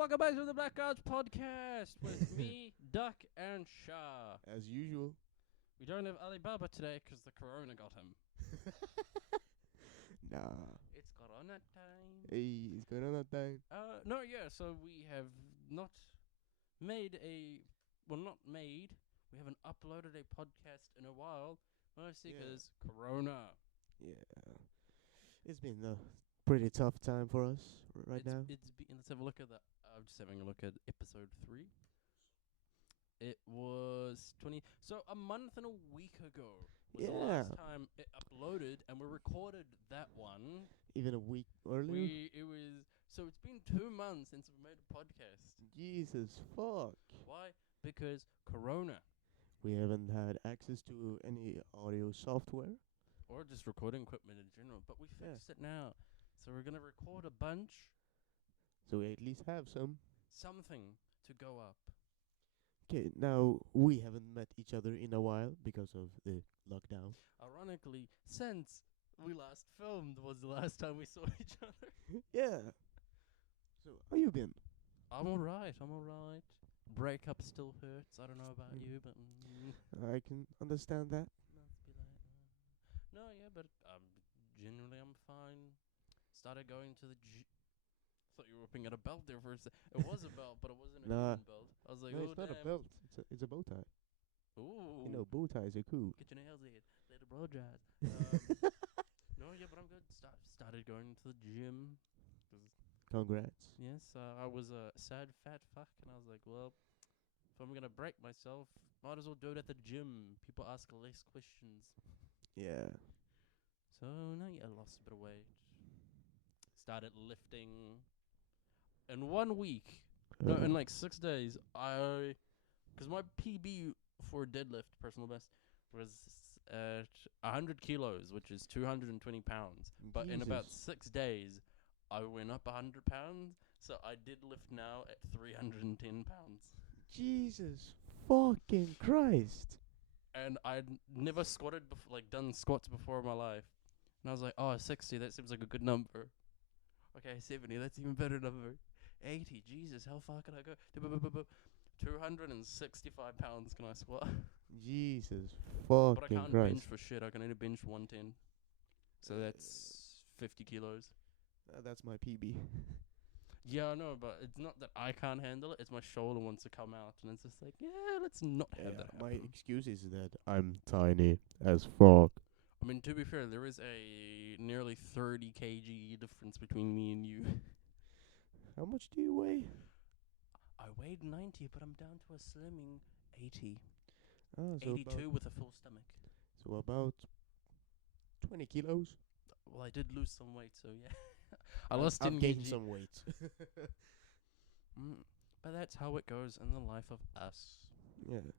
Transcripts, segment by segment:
welcome back to the Black Couch Podcast with me, Duck, and Shah. As usual. We don't have Alibaba today because the corona got him. Nah. It's corona time. Hey, it's going on that time. So we have not made we haven't uploaded a podcast in a while, mostly because corona. Yeah. It's been a pretty tough time for us now. Let's have a look at that. I'm just having a look at episode 3. It was a month and a week ago was the last time it uploaded, and we recorded that one. Even a week earlier? It's been 2 months since we made a podcast. Jesus fuck. Why? Because corona. We haven't had access to any audio software. Or just recording equipment in general, but we fixed it now. So we're going to record a bunch. So we at least have something to go up. Okay, now we haven't met each other in a while because of the lockdown. Ironically, since we last filmed was the last time we saw each other. Yeah. So, how you been? I'm alright. Breakup still hurts. I don't know about you, but... I can understand that. Generally I'm fine. Started going to the thought you were whipping at a belt there for a second. It was a belt, but it wasn't a human belt. I was like, no, it's not a belt. It's a bow tie. Ooh. You know, bow ties are cool. Get your nails in. Let it blow dry. But I'm good. Started going to the gym. Congrats. Yes, I was a sad fat fuck, and I was like, well, if I'm gonna break myself, might as well do it at the gym. People ask less questions. Yeah. So I lost a bit of weight. Started lifting. In 1 week, in like 6 days, because my PB for deadlift, personal best, was at 100 kilos, which is 220 pounds. But in about 6 days, I went up 100 pounds. So I did lift now at 310 pounds. Jesus fucking Christ. And I'd never squatted done squats before in my life. And I was like, 60, that seems like a good number. Okay, 70, that's even better number. 80, Jesus, how far can I go? 265 pounds can I squat. Jesus fucking Christ. But I can't bench for shit. I can only bench 110. So that's 50 kilos. That's my PB. Yeah, I know, but it's not that I can't handle it. It's my shoulder wants to come out. And it's just like, let's not have that happen. My excuse is that I'm tiny as fuck. I mean, to be fair, there is a nearly 30 kg difference between me and you. How much do you weigh? I weighed 90, but I'm down to a slimming 80. So 82 with a full stomach. So about 20 kilos? Well, I did lose some weight, so yeah. I lost 10 I've gained some weight. But that's how it goes in the life of us. Yeah.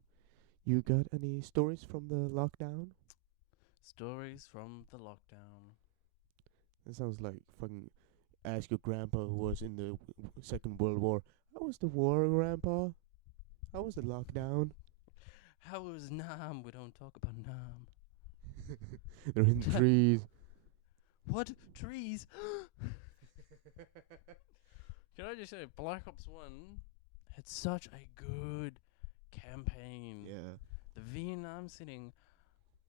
You got any stories from the lockdown? Stories from the lockdown. It sounds like fucking ask your grandpa who was in the Second World War. How was the war, Grandpa? How was the lockdown? How was Nam? We don't talk about Nam. They're in trees. What? Trees? Can I just say, Black Ops 1 had such a good campaign. Yeah. The Vietnam setting,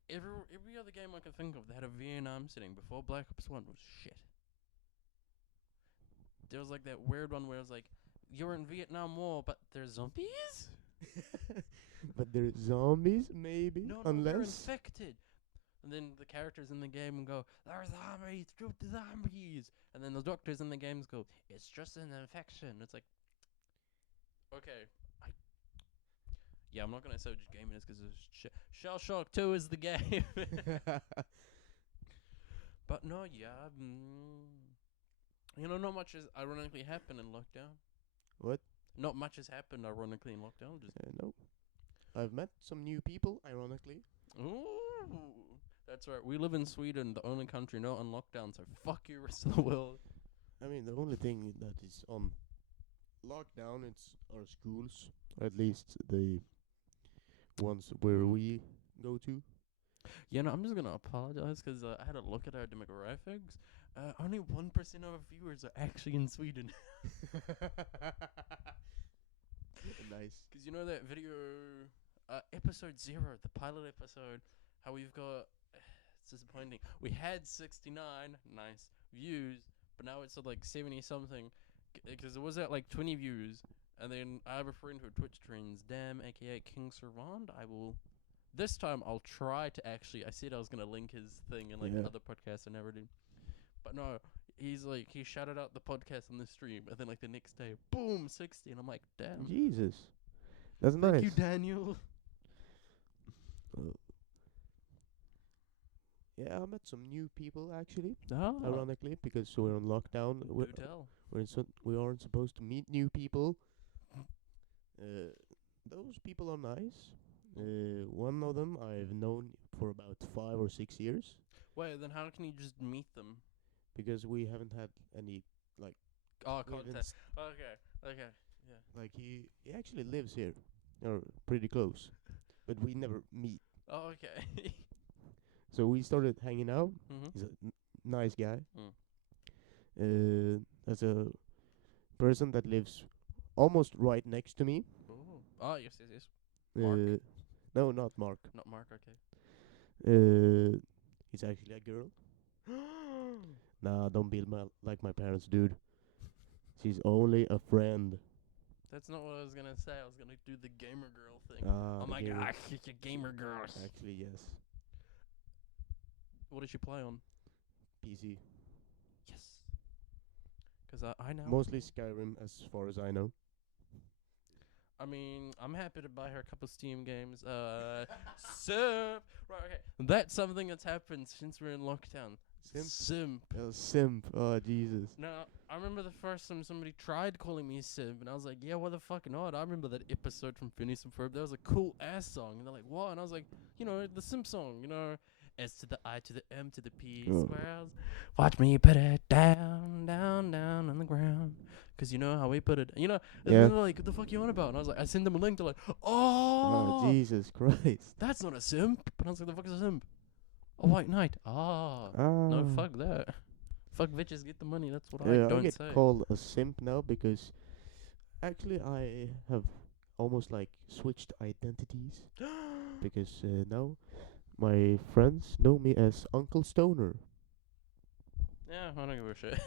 every other game I could think of that had a Vietnam setting before Black Ops 1 was shit. There was like that weird one where it was like, you're in Vietnam War, but there's zombies? But there's zombies, maybe? No, unless they're infected. And then the characters in the game go, there's zombies, shoot the zombies. And then the doctors in the games go, it's just an infection. It's like, okay, I'm not going to say which game it is because Shell Shock 2 is the game. But no, not much has ironically happened in lockdown. What? Not much has happened ironically in lockdown. No. I've met some new people, ironically. Ooh. That's right. We live in Sweden, the only country not on lockdown, so fuck you, rest of the world. I mean, the only thing that is on lockdown, it's our schools. At least the ones where we go to. Yeah, no, I'm just going to apologize because I had a look at our demographics. Only 1% of our viewers are actually in Sweden. Nice. Because you know that video, episode 0, the pilot episode, how we've got, it's disappointing. We had 69 nice views, but now it's at like 70 something. Because it was at like 20 views. And then I have a friend who Twitch trains, Dam, aka King Servand. This time I'll try to actually, I said I was going to link his thing in like other podcasts, I never did. But no, he's like, he shouted out the podcast on the stream, and then like the next day, boom, 60. And I'm like, damn. Jesus. That's Thank nice. you, Daniel. Yeah, I met some new people actually. Oh. Ironically, because we're on lockdown, Do tell. we aren't supposed to meet new people. Those people are nice. One of them I've known for about 5 or 6 years. Wait, then how can you just meet them? Because we haven't had any like. Oh, we haven't contact. Okay, yeah. Like he actually lives here, or pretty close, but we never meet. Oh, okay. So we started hanging out. Mm-hmm. He's a nice guy. Mm. There's a person that lives almost right next to me. Oh, yes. Mark? No, not Mark. Not Mark, okay. He's actually a girl. Nah, don't be like my parents, dude. She's only a friend. That's not what I was gonna say. I was gonna do the gamer girl thing. Ah, oh my gamer. gosh, you're gamer girls. Actually, yes. What did you play on? PC. Yes. Because I know. Mostly Skyrim, as far as I know. I mean, I'm happy to buy her a couple Steam games. Simp. Right, okay. That's something that's happened since we're in lockdown. Simp. Simp. Oh, Jesus. Now, I remember the first time somebody tried calling me simp, and I was like, yeah, what the fuck not? I remember that episode from Phineas and Ferb. That was a cool ass song. And they're like, what? And I was like, you know, the simp song, you know. S to the I to the M to the P squares. Watch me put it down, down, down on the ground. Because you know how we put it. You know, and they're like, what the fuck you on about? And I was like, I send them a link. They're like, oh, Jesus Christ. that's not a simp. And I was like, the fuck is a simp? A white knight. No, fuck that. Fuck bitches, get the money. That's what I don't say. I get called a simp now because actually I have almost like switched identities. Because now my friends know me as Uncle Stoner. Yeah, I don't give a shit.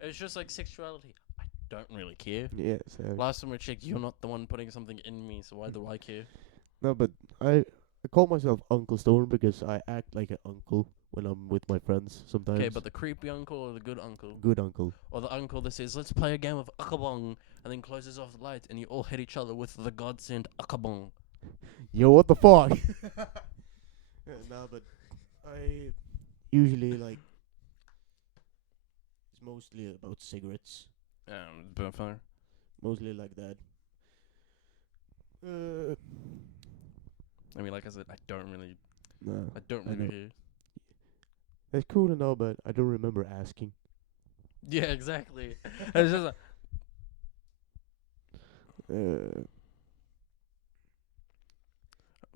It's just like sexuality. I don't really care. Yes. Last time we checked, you're not the one putting something in me, so why do I care? No, but I call myself Uncle Stoner because I act like an uncle when I'm with my friends sometimes. Okay, but the creepy uncle or the good uncle? Good uncle. Or the uncle that says, let's play a game of Akabong, and then closes off the light, and you all hit each other with the godsend Akabong. Yo, what the fuck? No, but I usually like it's mostly about cigarettes. Bonfire. Mostly like that. I mean, like I said, I don't really No, care. it's cool to know, but I don't remember asking. Yeah, exactly. It's just I'm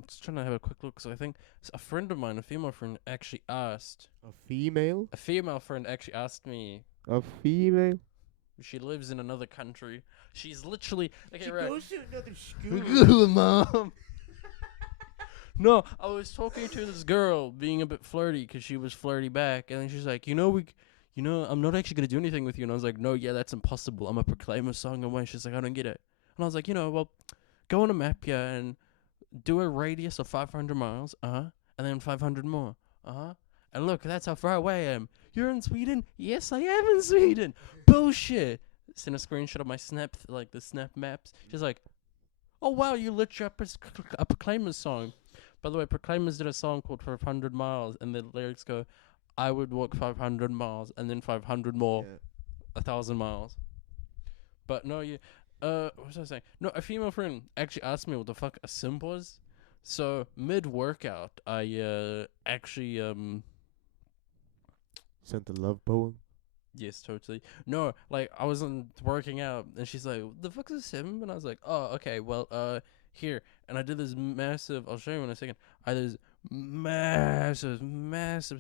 just trying to have a quick look, so I think a friend of mine, a female friend, actually asked. A female? A female friend actually asked me. A female? She lives in another country. She's literally... Okay, she right. goes to another school. Good, Mom. No, I was talking to this girl, being a bit flirty, because she was flirty back, and then she's like, I'm not actually going to do anything with you. And I was like, no, yeah, that's impossible. I'm a Proclaimer song away. She's like, I don't get it. And I was like, well, go on a map, yeah, and do a radius of 500 miles, and then 500 more, and look, that's how far away I am. You're in Sweden? Yes, I am in Sweden. Bullshit. Send a screenshot of my snap, like the snap maps. She's like, oh wow, you literally up a Proclaimers song. By the way, Proclaimers did a song called 500 Miles, and the lyrics go, I would walk 500 miles, and then 500 more, 1,000 miles. But no, what was I saying? No, a female friend actually asked me what the fuck a simp was. So, mid-workout, I actually sent a love poem. Yes, totally. No, like, I wasn't working out, and she's like, the fuck's a simp? And I was like, oh, okay, well, here. And I did this massive, I'll show you in a second, I did this massive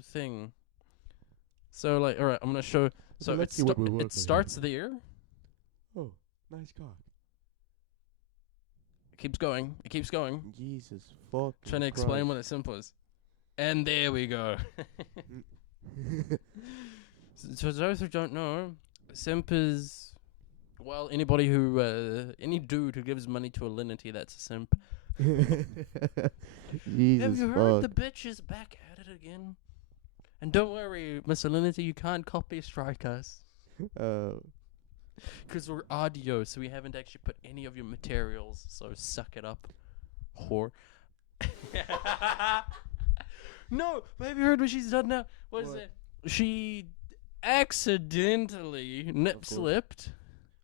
thing. So, like, alright, I'm gonna show, so it starts there. Oh, nice cock. keeps going. It keeps going. Jesus fucking Trying to explain Christ. what a simp is. And there we go. So those who don't know, simp is, well, anybody who, any dude who gives money to a linity, that's a simp. Jesus Have you heard fuck. the bitch is back at it again? And don't worry, Miss Alinity, you can't copy strike us. Because we're audio, so we haven't actually put any of your materials, so suck it up, whore. No, but have you heard what she's done now? What is What? it? She accidentally nip-slipped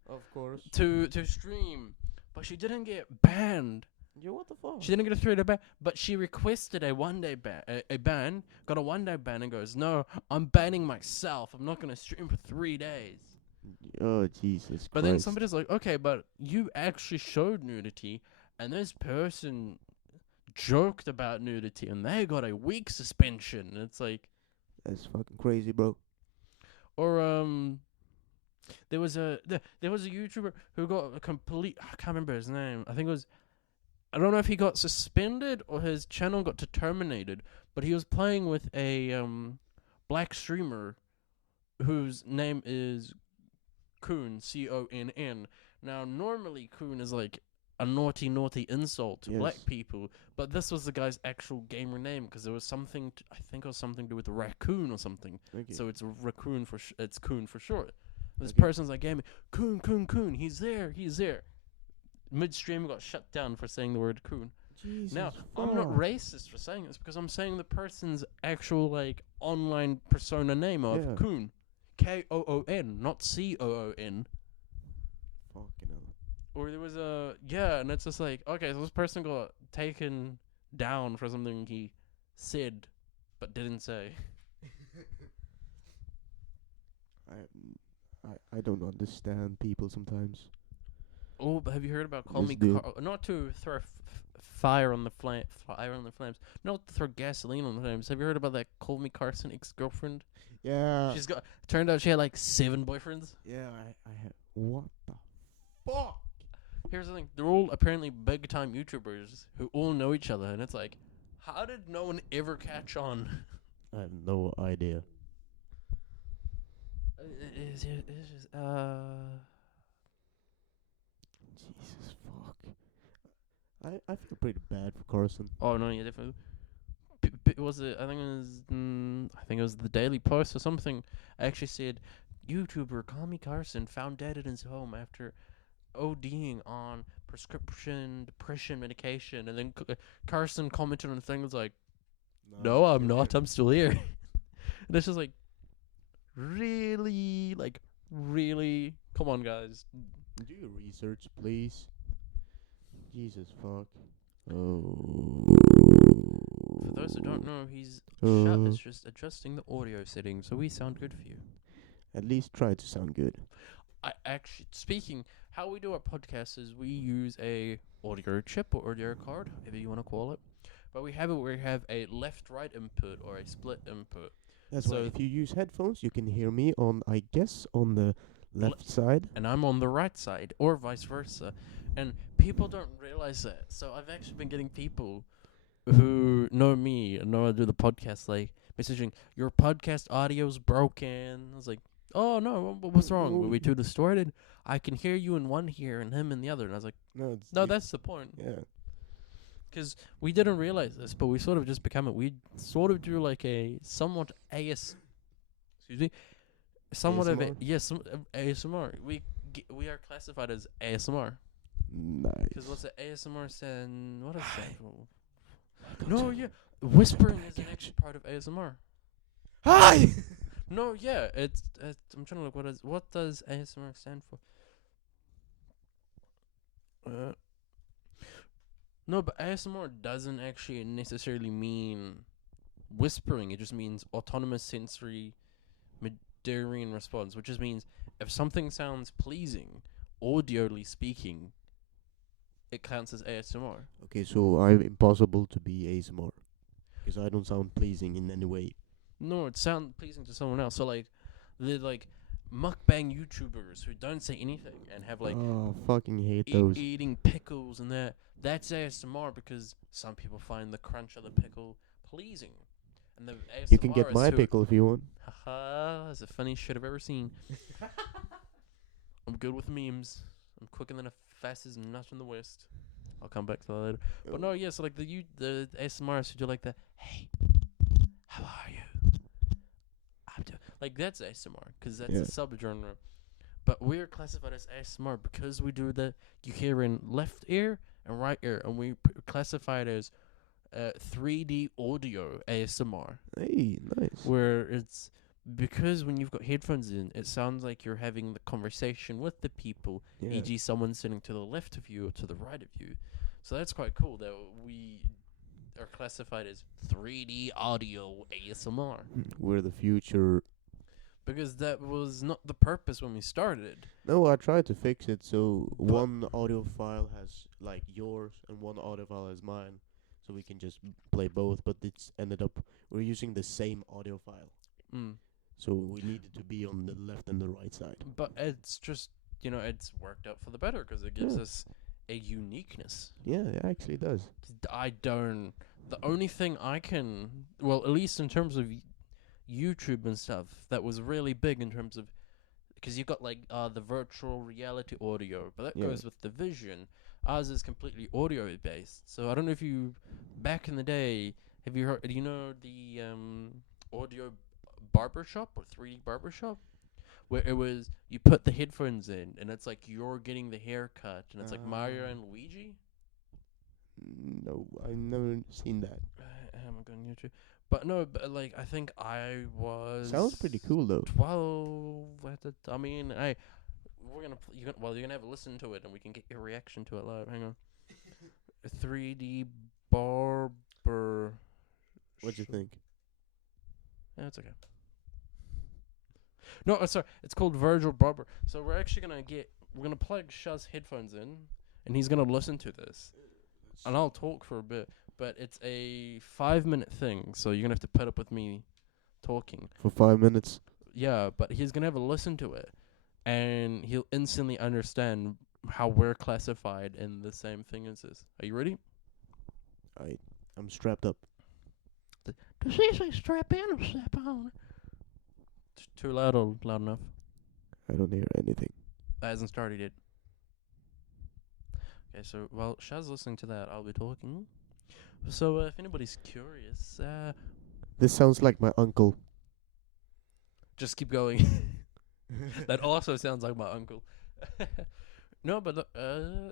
Of course. to stream, but she didn't get banned. Yo, what the fuck? She didn't get a 3-day ban, but she requested a 1-day ban, a ban, got a 1-day ban, and goes, no, I'm banning myself. I'm not going to stream for 3 days. Oh, Jesus But Christ. then somebody's like, okay, but you actually showed nudity, and this person joked about nudity, and they got a week suspension. It's like, That's fucking crazy, bro. or there was a YouTuber who got a complete, I can't remember his name. I think it was, I don't know if he got suspended or his channel got terminated, but he was playing with a black streamer whose name is Coon, Conn. Now, normally Coon is like a naughty insult to black Yes. people, but this was the guy's actual gamer name because there was something, I think it was something to do with the raccoon or something. Okay. So it's a raccoon for it's Coon for short. This Okay. person's like, gaming, Coon, he's there. Midstream got shut down for saying the word coon. Jesus Now, fuck. I'm not racist for saying this because I'm saying the person's actual like online persona name of Yeah. coon. Koon, not Coon. Fucking hell. Or there was and it's just like, okay, so this person got taken down for something he said but didn't say. I don't understand people sometimes. Oh, but have you heard about Call This Me dude. not to throw fire on the flames, not to throw gasoline on the flames. Have you heard about that Call Me Carson ex-girlfriend? Yeah. She's got, turned out she had like 7 boyfriends. Yeah, I have. What the fuck? Here's the thing, they're all apparently big time YouTubers who all know each other, and it's like, how did no one ever catch on? I have no idea. It's just, Jesus fuck. I feel pretty bad for Carson. oh no, yeah, definitely. Was it? I think it was the Daily Post or something. Actually said, YouTuber Call Me Carson found dead in his home after ODing on prescription depression medication, and then Carson commented on things like, "No, I'm not. I'm still here." And it's just like, really, come on, guys. Do your research, please. Jesus fuck. Oh. For those who don't know, he's Uh. is just adjusting the audio settings so we sound good for you. At least try to sound good. I actually, speaking, how we do our podcast is we use a audio chip or audio card, whatever you want to call it. But we have a left-right input or a split input. That's So- why if you use headphones, you can hear me on, I guess, on the left side. And I'm on the right side, or vice versa. And people don't realize that. So I've actually been getting people who know me and know I do the podcast, like, messaging, your podcast audio's broken. I was like, oh, no, what's wrong? Were we too distorted? I can hear you in one ear and him in the other. And I was like, No, no, that's the point. yeah. Because we didn't realize this, but we sort of just become it. We sort of do like a somewhat somewhat of a, ASMR? yes, ASMR. We are classified as ASMR. Nice. Because what's the ASMR stand? What is that? No, yeah, whispering is an actual part of ASMR. Hi. No, yeah, it's I'm trying to look what does ASMR stand for? No, but ASMR doesn't actually necessarily mean whispering. It just means autonomous sensory Medarian response, which just means if something sounds pleasing, audioly speaking, it counts as ASMR. Okay, so I'm impossible to be ASMR because I don't sound pleasing in any way. No, it sounds pleasing to someone else. So like mukbang YouTubers who don't say anything and have like Oh, fucking hate those. eating pickles and that. That's ASMR because some people find the crunch of the pickle pleasing, and the ASMR You can get my pickle if you want. Haha, that's the funniest shit I've ever seen. I'm good with memes. I'm quicker than a fastest nut in the West. I'll come back to that later. But no, yeah, so like the ASMRs who do like the, hey, how are you? I'm doing, like that's ASMR because that's Yeah. a subgenre. But we're classified as ASMR because we do the, you hear in left ear and right ear, and we classify it as 3D audio ASMR. Hey, nice. Where it's because when you've got headphones in, it sounds like you're having the conversation with the people, Yeah. e.g., someone sitting to the left of you or to the right of you. So that's quite cool that we are classified as 3D audio ASMR. We're the future. Because that was not the purpose when we started. No, I tried to fix it so one audio file has like yours and one audio file has mine, so we can just play both. But it's ended up we're using the same audio file, so we needed to be on the left and the right side. But it's just, it's worked out for the better because it gives us a uniqueness. Yeah, it actually does. The only thing I can, well, at least in terms of YouTube and stuff, that was really big in terms of, because you've got like the virtual reality audio, but that goes with the vision. Ours is completely audio based. So I don't know if you, back in the day, have you heard, do you know the audio barbershop or 3D barbershop? Where it was, you put the headphones in and it's like you're getting the haircut and it's like Mario and Luigi. No, I've never seen that. I haven't gone on YouTube. But no, but like I think I was. Sounds pretty cool though. 12. I mean, we're gonna. You're gonna have a listen to it, and we can get your reaction to it live. Hang on. A 3D barber. What'd you think? Yeah, it's okay. No, sorry. It's called Virgil Barber. So we're actually we're gonna plug Shah's headphones in, and he's gonna listen to this, and I'll talk for a bit. But it's a 5-minute thing, so you're gonna have to put up with me talking for 5 minutes. Yeah, but he's gonna have a listen to it, and he'll instantly understand how we're classified in the same thing as this. Are you ready? I'm strapped up. Does he say strap in or strap on? Too loud or loud enough? I don't hear anything. That hasn't started yet. Okay, so while Shah's listening to that, I'll be talking. So if anybody's curious, this sounds like my uncle. Just keep going. That also sounds like my uncle. No, but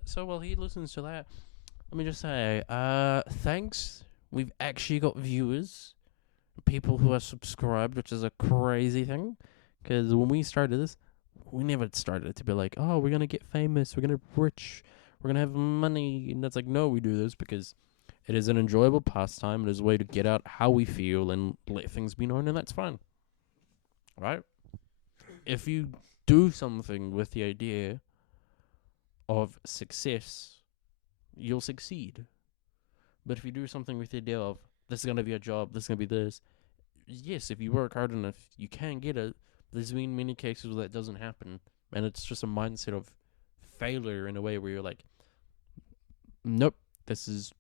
so while he listens to that, let me just say, thanks. We've actually got viewers, people who are subscribed, which is a crazy thing. Because when we started this, we never started it to be like, oh, we're gonna get famous, we're gonna be rich, we're gonna have money, and it's like, no, we do this because it is an enjoyable pastime. It is a way to get out how we feel and let things be known, and that's fine. Right? If you do something with the idea of success, you'll succeed. But if you do something with the idea of, this is going to be a job, this is going to be this, yes, if you work hard enough, you can get it. There's been many cases where that doesn't happen, and it's just a mindset of failure in a way where you're like, nope, this is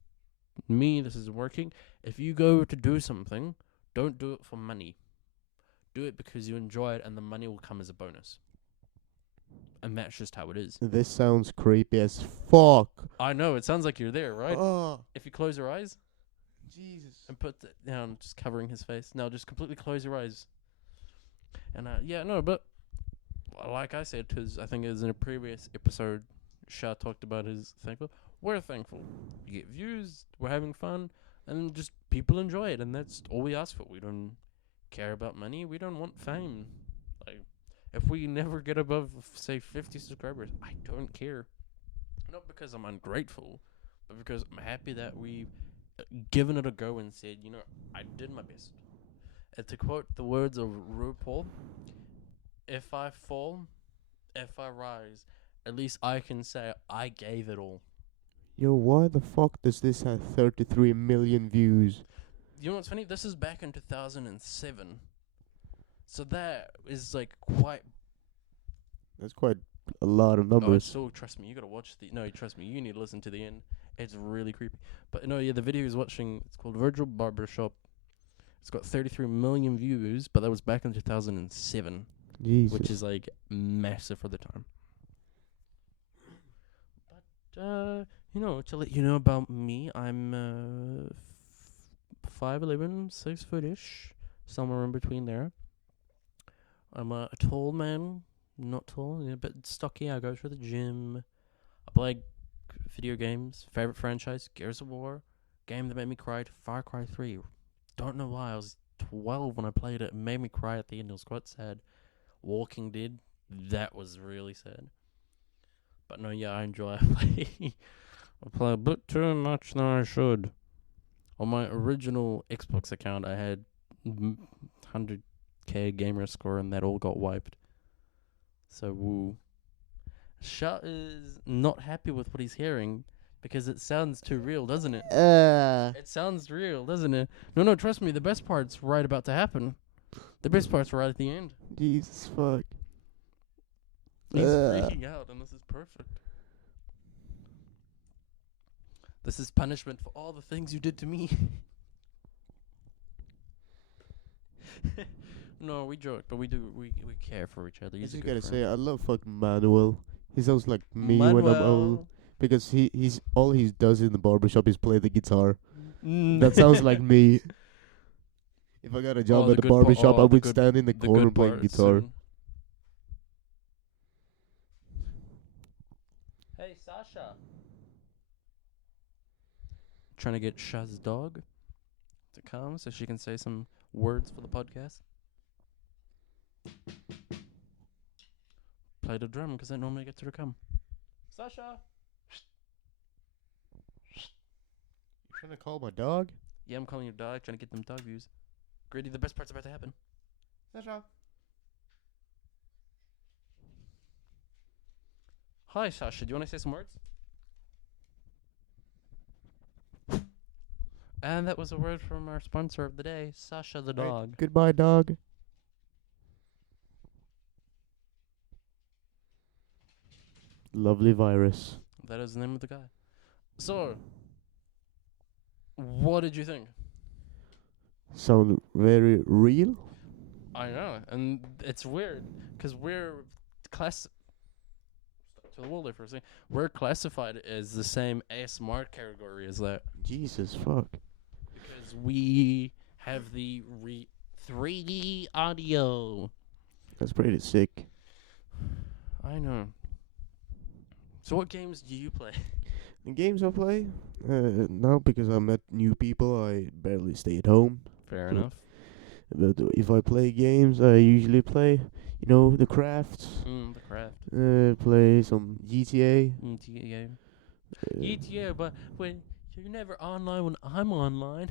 me, this is working. If you go to do something, don't do it for money. Do it because you enjoy it, and the money will come as a bonus. And that's just how it is. This sounds creepy as fuck. I know, it sounds like you're there, right? Oh, If you close your eyes Jesus. and put it down, just covering his face. No, just completely close your eyes. And but like I said, because I think it was in a previous episode, Shah talked about his thankful. We're thankful. You get views, we're having fun, and just people enjoy it, and that's all we ask for. We don't care about money. We don't want fame. Like, if we never get above, say, 50 subscribers, I don't care. Not because I'm ungrateful, but because I'm happy that we've given it a go and said, I did my best. And to quote the words of RuPaul, if I fall, if I rise, at least I can say I gave it all. Yo, why the fuck does this have 33 million views? You know what's funny? This is back in 2007. So that is like quite That's quite a lot of Oh, it's numbers. so, trust me, you gotta watch the. No, trust me, you need to listen to the end. It's really creepy. But no, yeah, the video he's watching, it's called Virtual Barbershop. It's got 33 million views, but that was back in 2007, Jesus. which is like massive for the time. But to let you know about me, I'm 5'11", 6 foot-ish, somewhere in between there. I'm a tall man, not tall, yeah, but stocky. I go to the gym. I play video games. Favorite franchise, Gears of War. Game that made me cry, Far Cry 3. Don't know why. I was 12 when I played it. It made me cry at the end. It was quite sad. Walking Dead. That was really sad. But no, yeah, I enjoy I play a bit too much than I should. On my original Xbox account, I had 100k gamer score, and that all got wiped. So, woo. Shah is not happy with what he's hearing because it sounds too real, doesn't it? It sounds real, doesn't it? No, trust me, the best part's right about to happen. The best part's right at the end. Jesus fuck. He's freaking out, and this is perfect. This is punishment for all the things you did to me. No, we joke, but we care for each other. I He's a just good gotta friend. say, I love fucking Manuel. He sounds like me when I'm old. Because he's all he does in the barbershop is play the guitar. That sounds like me. If I got a job at the barbershop, I would stand in the corner playing guitar. Hey, Sasha. Trying to get Shah's dog to come so she can say some words for the podcast. Play the drum because I normally get her to come. Sasha. You trying to call my dog? Yeah, I'm calling your dog, trying to get them dog views. Grady, the best part's about to happen. Sasha. Hi, Sasha. Do you want to say some words? And that was a word from our sponsor of the day, Sasha the dog. Right. Goodbye, dog. Lovely virus. That is the name of the guy. So, what did you think? Sound very real? I know, and it's weird because we're to the wall there for a second. We're classified as the same ASMR category as that Jesus fuck. because we have the 3D audio. That's pretty sick. I know. So what games do you play? The games I play? Now because I met new people, I barely stay at home. Fair enough. But if I play games, I usually play, the Crafts. The Craft. Play some GTA. GTA. GTA, but when you're never online when I'm online.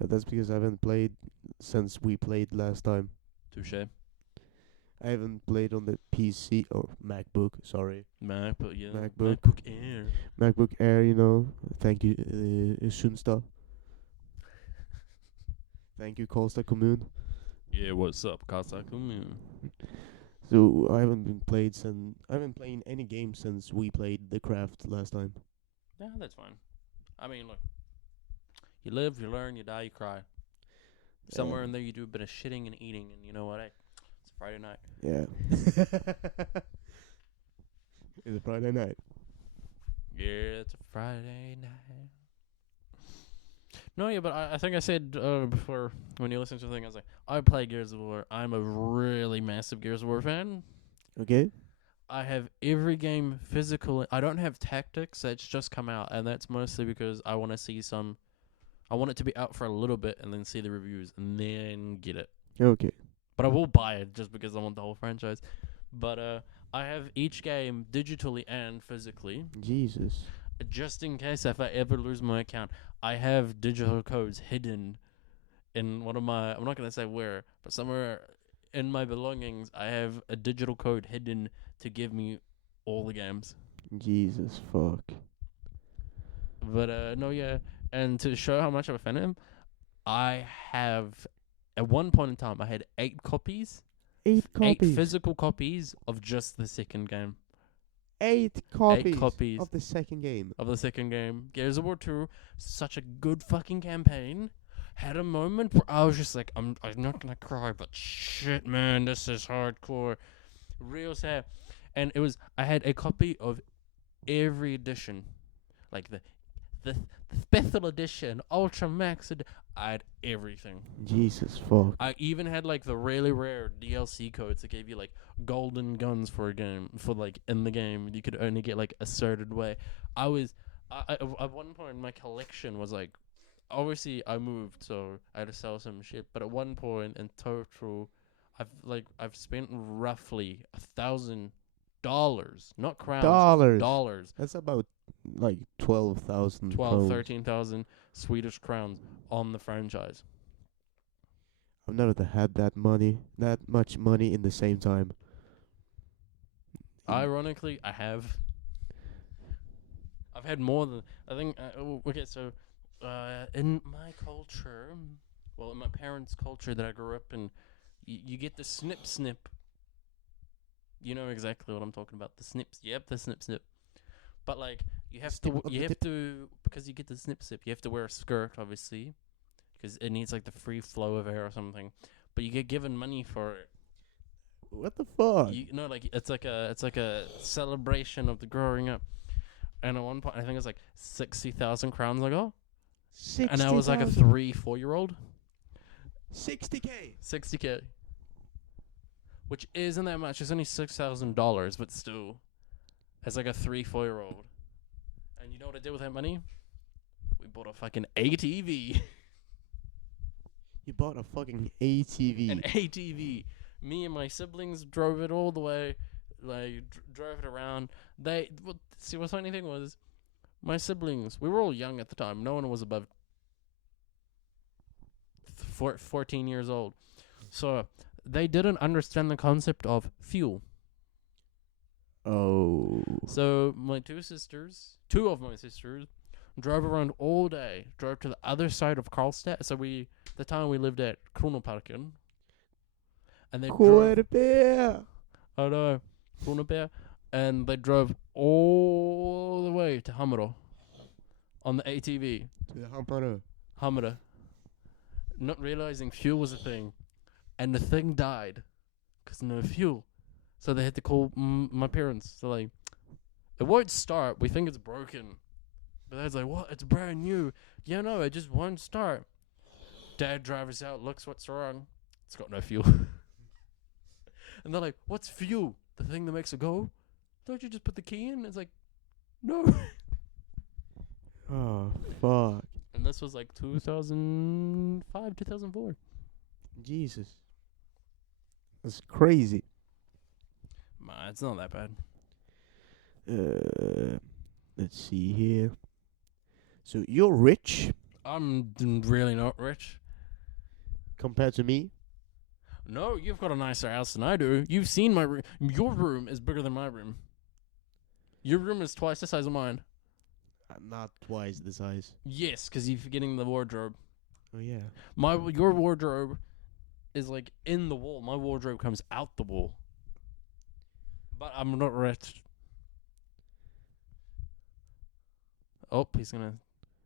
That's because I haven't played since we played last time. Touché. I haven't played on the PC or MacBook. Sorry, MacBook, yeah. MacBook. MacBook Air. MacBook Air. Thank you, Sunsta. Thank you, Karlstad Kommun. Yeah, what's up, Casa Kumu? So I haven't playing any games since we played the Craft last time. Yeah, that's fine. I mean, look. You live, you learn, you die, you cry. Somewhere in there you do a bit of shitting and eating, and you know what, it's a Friday night. Yeah. It's a Friday night. Yeah, it's a Friday night. No, yeah, but I think I said before when you listened to the thing, I was like, I play Gears of War. I'm a really massive Gears of War fan. Okay. I have every game physical. I don't have tactics. That's just come out, and that's mostly because I want to see some. I want it to be out for a little bit and then see the reviews and then get it. Okay. But I will buy it just because I want the whole franchise. But I have each game digitally and physically. Jesus. Just in case if I ever lose my account, I have digital codes hidden in one of my. I'm not gonna say where, but somewhere in my belongings, I have a digital code hidden to give me all the games. Jesus fuck. But no, yeah, and to show how much of a fan I am, I have at one point in time I had 8 copies. 8 8 copies. physical copies of just the second game. 8 copies. 8 copies of the second game. of the second game. Gears of War 2, such a good fucking campaign. Had a moment where I was just like, I'm not gonna cry, but shit, man, this is hardcore. Real sad. And I had a copy of every edition. Like the special edition, Ultra Max I had everything. Jesus fuck. I even had like the really rare DLC codes that gave you like golden guns for a game, for like in the game you could only get like a certain way. I at one point my collection was like, obviously I moved so I had to sell some shit, but at one point in total I've spent roughly $1,000, not crowns, dollars. That's about like 12,000 13,000 Swedish crowns on the franchise. I've never had that much money in the same time. Ironically, I've had more than I think. Okay, so in my culture, well, in my parents' culture that I grew up in, you get the snip. You know exactly what I'm talking about. The snips. Yep, the snip. But like you have to because you get the snip. You have to wear a skirt, obviously, because it needs like the free flow of air or something. But you get given money for it. What the fuck? You know, like it's like a celebration of the growing up. And at one point, I think it was like 60,000 crowns ago. 60,000. And I was like a 3-4-year-old. 60K. 60K. Which isn't that much. It's only $6,000, but still, as like a 3-4-year-old. And you know what I did with that money? We bought a fucking ATV. You bought a fucking ATV. An ATV. Me and my siblings drove it all the way, like drove it around. What's funny thing was, my siblings, we were all young at the time. No one was above 14 years old, so they didn't understand the concept of fuel. Oh. So two of my sisters, drove around all day. Drove to the other side of Karlstad. So the time we lived at Kronoparken. And they drove. I know, Kronoberg. And they drove all the way to Hammerå on the ATV. To the Hammerå. Not realizing fuel was a thing. And the thing died because no fuel. So they had to call my parents. So like, it won't start. We think it's broken. But Dad's like, what? It's brand new. Yeah, no, it just won't start. Dad drives out, looks what's wrong. It's got no fuel. And they're like, what's fuel? The thing that makes it go? Don't you just put the key in? It's like, no. Oh, fuck. And this was like 2005, 2004. Jesus. That's crazy. Nah, it's not that bad. Let's see here. So you're rich I'm really not rich. compared to me? No, you've got a nicer house than I do. You've seen my room. Your room is bigger than my room. Your room is twice the size of mine. Not twice the size. Yes, because you're forgetting the wardrobe. Oh, yeah. Your wardrobe is like in the wall. My wardrobe comes out the wall. But I'm not rich. Oh, he's gonna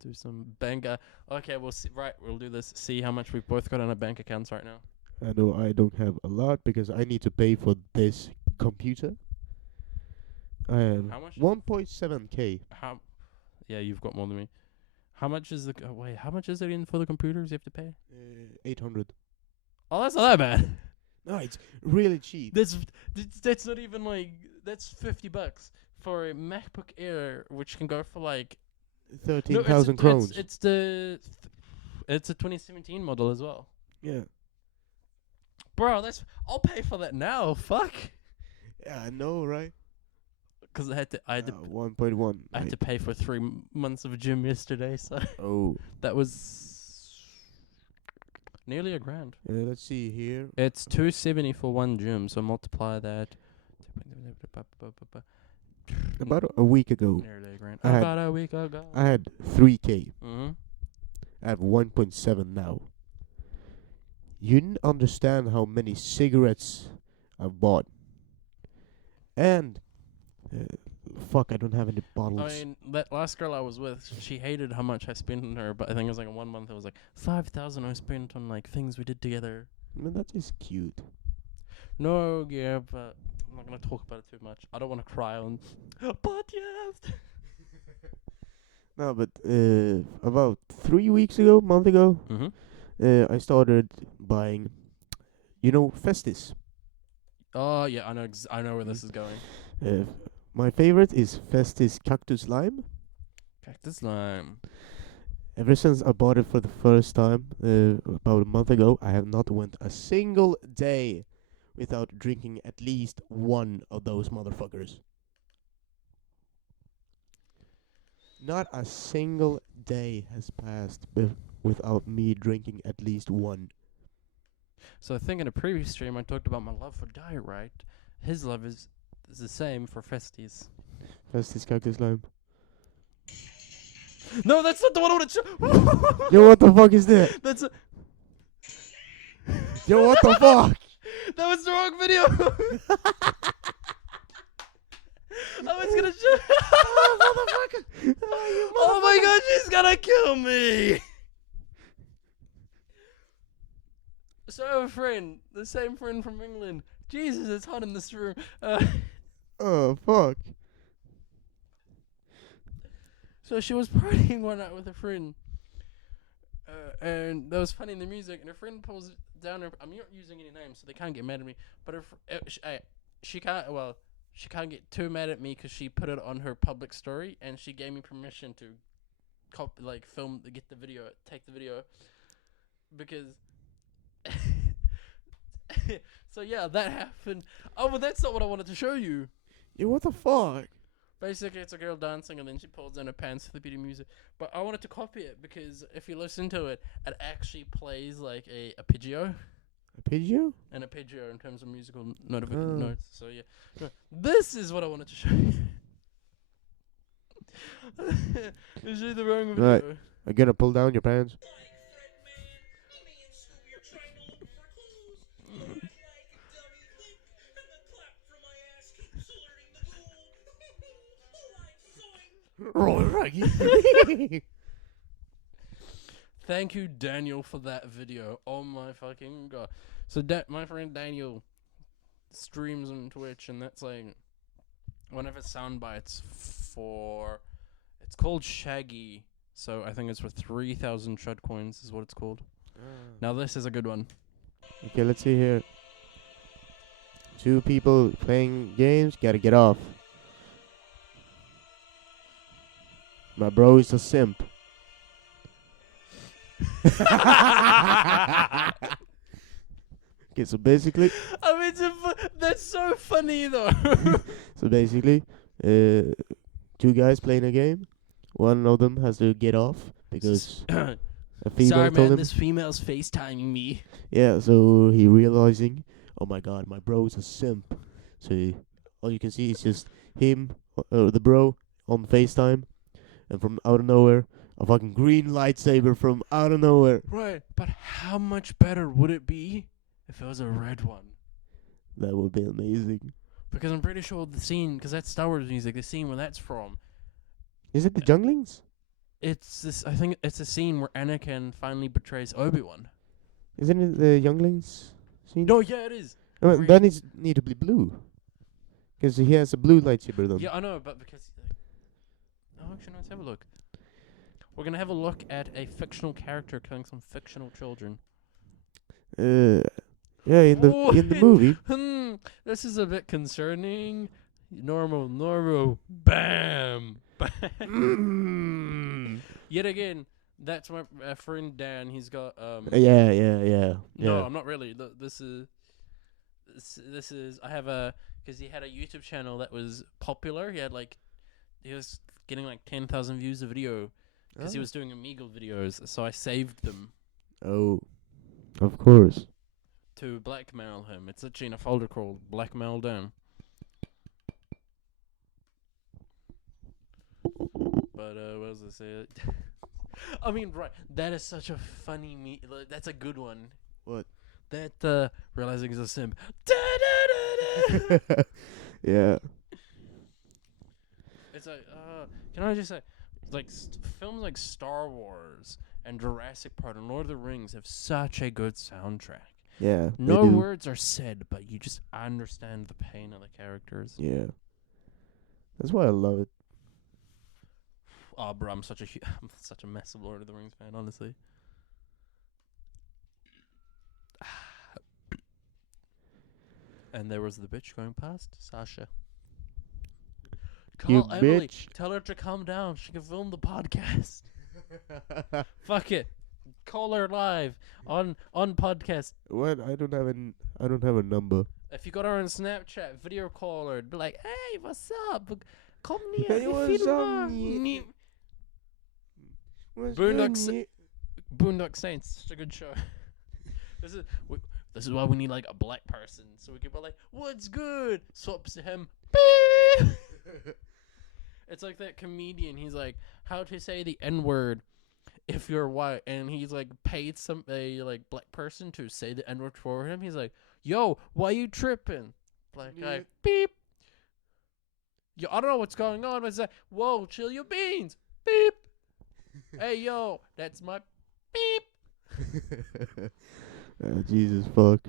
do some bank. Okay, we'll see. Right, we'll do this. See how much we've both got on our bank accounts right now. I know I don't have a lot because I need to pay for this computer. I have How much? 1.7K. How? Yeah, you've got more than me. How much is the? Wait, how much is it in for the computers you have to pay? 800. Oh, that's not that bad. No, it's really cheap. That's not even like that's $50 for a MacBook Air, which can go for like 13,000 crowns. It's a 2017 model as well. Yeah. Bro, I'll pay for that now. Fuck. Yeah, I know, right? Because I had to 1.1. I had to pay for 3 months of gym yesterday, so Oh. that was nearly $1,000. Let's see here. It's $270 for one gym, so multiply that. About a week ago, Nearly $1,000. I had- About a week ago. I had 3K. Mm-hmm. I have 1.7 now. You didn't understand how many cigarettes I've bought. And fuck, I don't have any bottles. I mean, that last girl I was with, she hated how much I spent on her, but I think it was like in 1 month it was like 5,000 I spent on like things we did together. I mean, that is cute. No, yeah, but I'm not gonna talk about it too much. I don't want to cry on. But yes. No, but about 3 weeks ago, month ago, I started buying, Festis. Oh yeah, I know where this is going. My favorite is Festis Cactus Lime. Cactus lime. Ever since I bought it for the first time about a month ago, I have not went a single day without drinking at least one of those motherfuckers. Not a single day has passed without me drinking at least one. So I think in a previous stream I talked about my love for Diet Right. His love is the same for Festies. Festis Cactus Lime. No, that's not the one I want to show. Yo, what the fuck is that? That's Yo, what the fuck? That was the wrong video. I was gonna show. Oh, motherfucker! Oh my god, she's gonna kill me. So I have a friend, the same friend from England. Jesus, it's hot in this room. Oh, fuck. So she was partying one night with a friend. And that was funny in the music. And her friend pulls down her. I'm not using any names, so they can't get mad at me. But she can't get too mad at me because she put it on her public story, and she gave me permission to film, get the video, take the video, because. So yeah, that happened. Oh, but that's not what I wanted to show you. Yo, what the fuck? Basically, it's a girl dancing, and then she pulls down her pants to the beat of music. But I wanted to copy it because if you listen to it, it actually plays like a arpeggio. Arpeggio? An arpeggio in terms of musical notes. So yeah, no, this is what I wanted to show you. Is she the wrong video? Right. I'm gonna pull down your pants. Thank you, Daniel, for that video. Oh my fucking god. So my friend Daniel streams on Twitch, and that's like one of his sound bites for. It's called Shaggy. So I think it's for 3,000 shred coins is what it's called. Now this is a good one. Okay, let's see here. Two people playing games, gotta get off. My bro is a simp. Okay, so basically, I mean, that's so funny though. two guys playing a game. One of them has to get off because a female Sorry, told man, him. this female's FaceTiming me. Yeah, so he realizing, oh my god, my bro is a simp. So all you can see is just him, the bro, on FaceTime, and from out of nowhere, a fucking green lightsaber from out of nowhere. Right, but how much better would it be if it was a red one? That would be amazing. Because I'm pretty sure the scene, because that's Star Wars music, the scene where that's from, Is it the Junglings? it's this. I think it's a scene where Anakin finally betrays Obi-Wan. Isn't it the Younglings scene? No, yeah, it is. That need to be blue. Because he has a blue lightsaber then. Yeah, I know, but because. Oh, actually, let's have a look. We're gonna have a look at a fictional character killing some fictional children. Yeah, in the movie. This is a bit concerning. Normal. Bam. Yet again, that's my friend Dan. He's got Yeah. No, I'm not really. This is. I have because he had a YouTube channel that was popular. He was getting like 10,000 views a video because he was doing Omegle videos. So I saved them. Oh, of course. To blackmail him. It's actually in a folder called Blackmail Dan. But what was I say? I mean, right? That is such a funny that's a good one. What? That realizing he's a simp. Da, da, da, Yeah. It's like, can I just say, like films like Star Wars and Jurassic Park and Lord of the Rings have such a good soundtrack. Yeah. They No do. words are said, but you just understand the pain of the characters. Yeah. That's why I love it. Oh, bro, I'm such a massive Lord of the Rings fan, honestly. And there was the bitch going past, Sasha. You Call Emily. bitch. Tell her to calm down. She can film the podcast. Fuck it. Call her live on podcast. What? I don't have a number. If you got her on Snapchat, video call her. Be like, hey, what's up? Kom ner, Hey, vi what's up, filmar. ni- What's Boondock good, ni- Boondock Saints. Such a good show. This is why we need like a black person, so we can be like, what's good? Swaps to him. Beep. It's like that comedian. He's like, how to say the N-word if you're white, and he's like paid a like black person to say the N-word for him. He's like, yo, why you tripping? Black guy, Yeah. beep. Yo, I don't know what's going on, but it's like, whoa, chill your beans, beep. Hey, yo, that's my beep. Jesus fuck.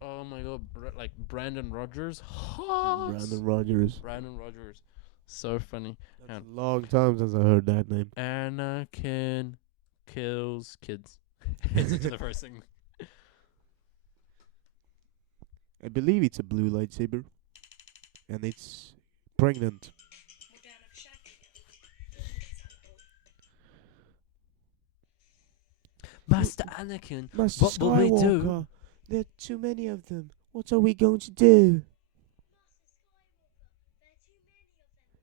Oh my god, like Brandon Rogers. Hot. Brandon Rogers. So funny. That's a long time since I heard that name. Anakin kills kids. It's the first thing. I believe it's a blue lightsaber. And it's pregnant. Master Anakin, Master what will we do? Skywalker, there are too many of them. What are we going to do?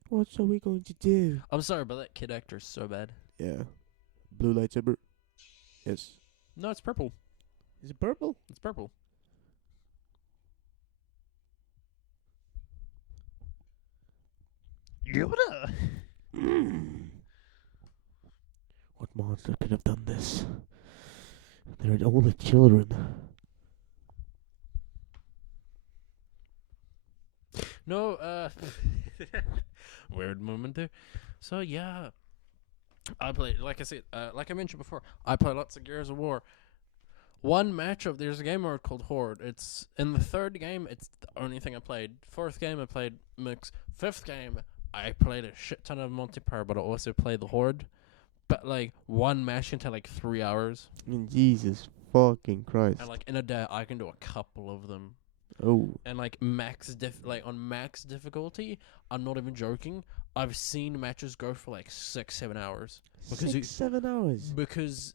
What are we going to do? I'm sorry, but that kid actor is so bad. Yeah. Blue lightsaber. Yes. No, it's purple. Is it purple? It's purple. Yoda. What monster could have done this? They're only children. No, weird moment there. So yeah, I played, like I said, like I mentioned before, I play lots of Gears of War. One matchup, there's a game mode called Horde. It's in the third game, it's the only thing I played. Fourth game, I played Mix. Fifth game, I played a shit ton of multiplayer, but I also played the Horde. But like one match into like 3 hours, Jesus fucking Christ. and like in a day, I can do a couple of them. Oh. And like on max difficulty, I'm not even joking. I've seen matches go for like 6-7 hours. Because 6-7 hours. Because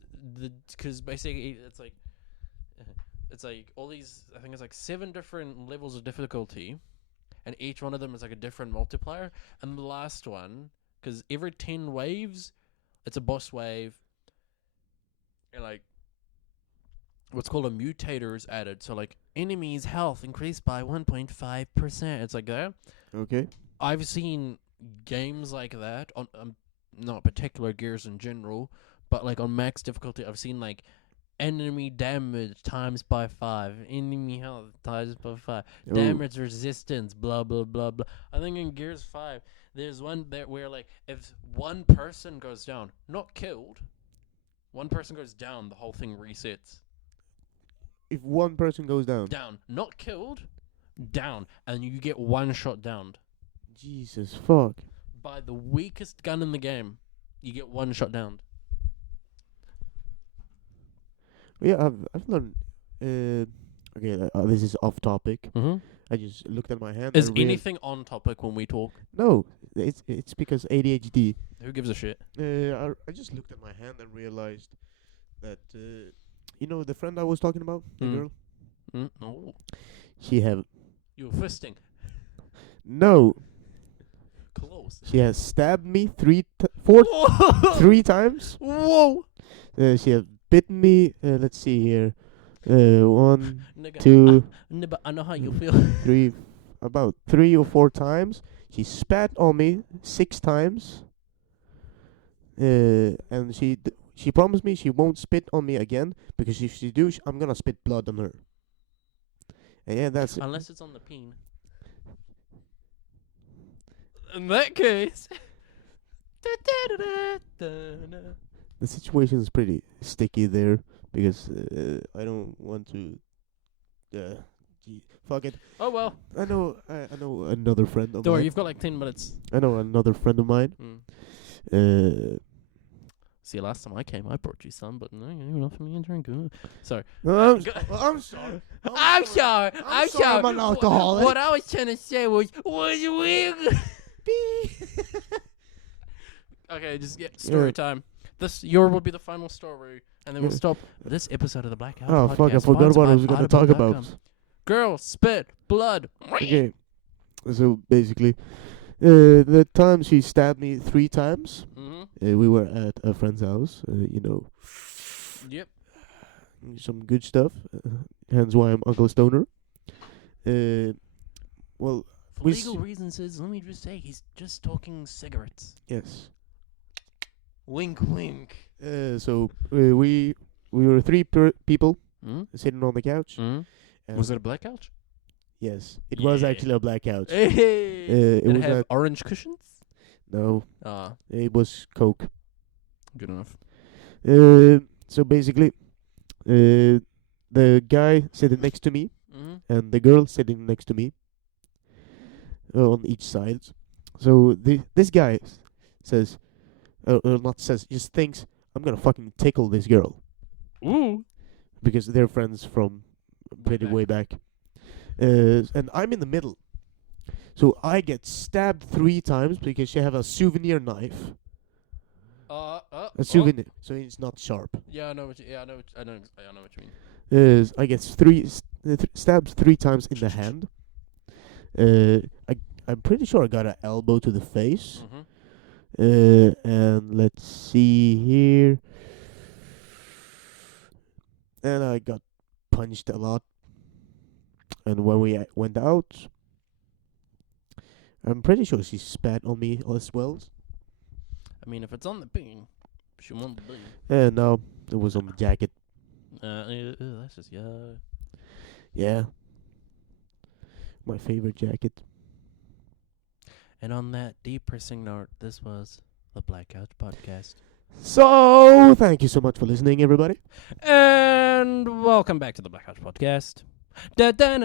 basically it's like all these, I think it's like 7 different levels of difficulty, and each one of them is like a different multiplier. And the last one, because every 10 waves, it's a boss wave, and like what's called a mutator is added. So like enemies' health increased by 1.5%. It's like that. Okay. I've seen games like that on not particular Gears in general, but like on max difficulty, I've seen like enemy damage times by 5, enemy health times by 5, Ooh. damage resistance, blah blah blah blah. I think in Gears 5, there's one there where like if one person goes down, not killed, one person goes down, the whole thing resets. If one person goes down. Down, not killed, down, and you get one shot downed. Jesus fuck. By the weakest gun in the game, you get one shot downed. Yeah, I've learned. Okay, this is off topic. Mm-hmm. I just looked at my hand. Is and anything on topic when we talk? No, it's because ADHD. Who gives a shit? I just looked at my hand and realized that you know the friend I was talking about, the girl. No. She have You were fisting. no. Close. She has stabbed me 3 times. Whoa. She has bitten me. Let's see here. 1, Nigga, 2, I know how you feel. 3, about 3 or 4 times. She spat on me 6 times. And she promised me she won't spit on me again, because if she do, I'm gonna spit blood on her. And yeah, that's it. Unless it's on the peen. In that case. The situation is pretty sticky there because I don't want to. Fuck it. Oh well. I know another friend of Don't worry, mine. you've got like 10 minutes. I know another friend of mine. See, last time I came, I brought you some, but no, you're not for me and drink. Sorry. I'm sorry. I'm sorry. I'm an alcoholic. What I was trying to say was we. Okay, just get story time. Yours will be the final story, and then we'll stop this episode of the Blackout. Oh Podcast fuck! I forgot what I was gonna talk about. Girl, spit, blood. Okay, so basically, the time she stabbed me 3 times. We were at a friend's house. Yep. Some good stuff. Hence why I'm Uncle Stoner. Well, for legal reasons, let me just say he's just talking cigarettes. Yes. Wink, wink. So we were 3 people sitting on the couch. Was it a black couch? Yes, it was actually a black couch. Hey. It Did it was have orange cushions? No. It was Coke. Good enough. So basically, the guy sitting next to me and the girl sitting next to me on each side. So this guy says, just thinks, I'm gonna fucking tickle this girl. Ooh. Because they're friends from pretty way back. And I'm in the middle. So I get stabbed 3 times because she have a souvenir knife. A souvenir, so it's not sharp. Yeah, I know what you mean. I get stabs 3 times in the hand. I'm pretty sure I got an elbow to the face. And let's see here. And I got punched a lot. And when we went out, I'm pretty sure she spat on me as well. I mean, if it's on the bean, she won't be. No, it was on the jacket. That's just Yeah. My favorite jacket. And on that depressing note, this was the Blackout Podcast. So, thank you so much for listening, everybody. And welcome back to the Blackout Podcast. You gotta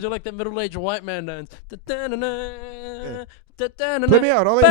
do like that middle-aged white man dance. Play me out, Ollie.